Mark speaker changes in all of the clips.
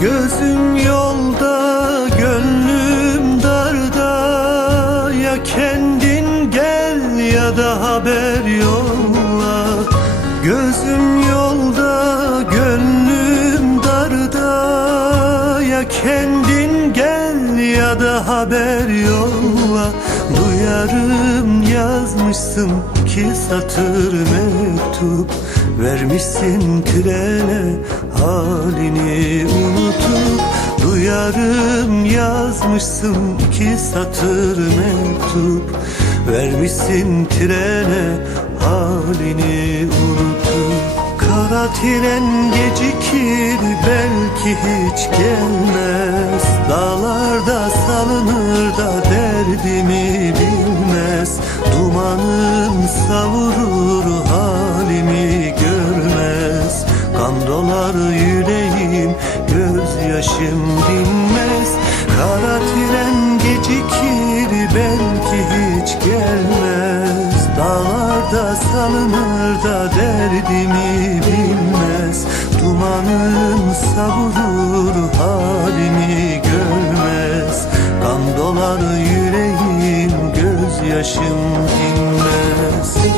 Speaker 1: Gözüm yolda, gönlüm darda. Ya kendin gel ya da haber yolla. Gözüm yolda, gönlüm darda. Ya kendin gel ya da haber yolla Duyarım yazmışsın ki satır mektup Vermişsin trene halini unutup. Duyarım yazmışsın ki satır mektup Vermişsin trene halini unutup. Kara tren gecikir belki hiç gelmez. Dağlarda salınır da derdimi bilmez Dumanın savurur halimi görmez. Kan dolar yüreğim gözyaşım dinmez. Kara tren gecikir belki hiç gelmez. Dağlarda salınır da derdimi bilmez. Dumanın savurur halimi görmez. Kan dolar yüreğim gözyaşım dinmez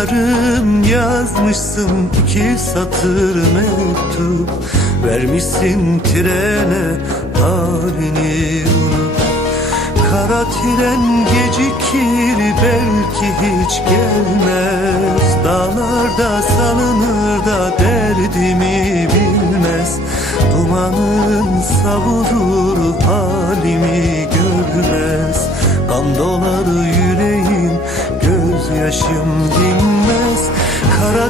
Speaker 1: Duyarım yazmışsın iki satır mektup. Vermişsin trene halini unutup Kara tren gecikir belki hiç gelmez. Dağlarda salınır da derdimi bilmez. Dumanın savurur halimi görmez. Kan dolar yüreğim gözyaşım dinmez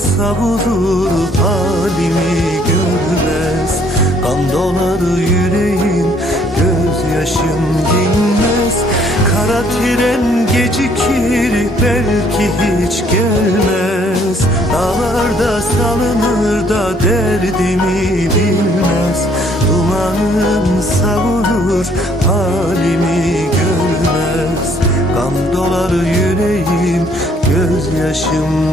Speaker 1: Savurur halimi görmez. Kan dolar yüreğim gözyaşım dinmez. Kara tren gecikir belki hiç gelmez. Dağlarda salınır da derdimi bilmez. Dumanın savurur halimi görmez. Kan dolar yüreğim gözyaşım